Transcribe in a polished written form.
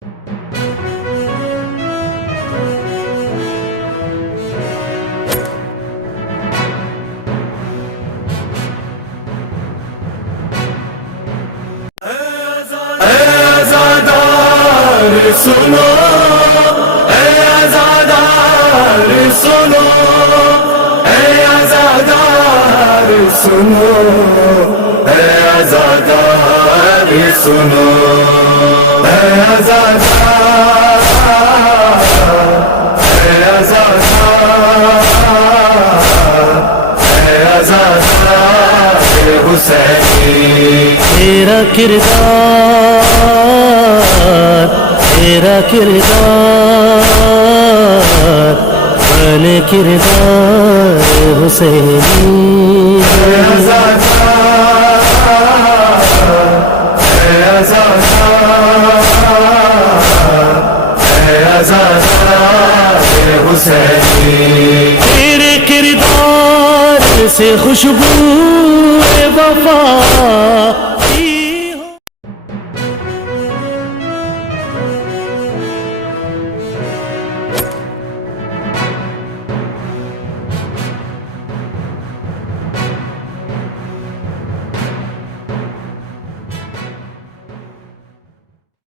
सुनो ऐ आज़ादार सुनो ऐ आज़ादार सुनो ऐ आज़ादार सुनो ऐ आज़ादार ऐ आज़ादार ऐ आज़ादार हुसैनी। तेरा किरदार तेरा किरदार बने किरदार हुसैनी। तेरे किरदार से खुशबू वफा